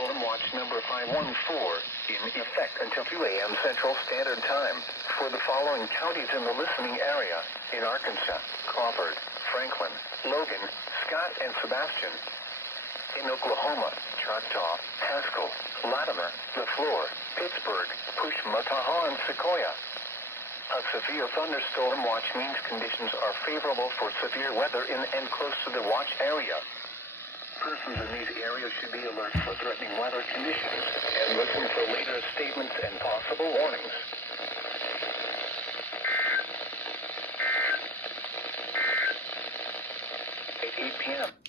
thunderstorm watch number 514 in effect until 2 a.m. Central Standard Time for the following counties in the listening area: in Arkansas, Crawford, Franklin, Logan, Scott, and Sebastian. In Oklahoma, Choctaw, Haskell, Latimer, LaFleur, Pittsburgh, Pushmataha, and Sequoia. A severe thunderstorm watch means conditions are favorable for severe weather in and close to the watch area. Persons in these areas should be alert for threatening weather conditions and listen for later statements and possible warnings. At 8 p.m.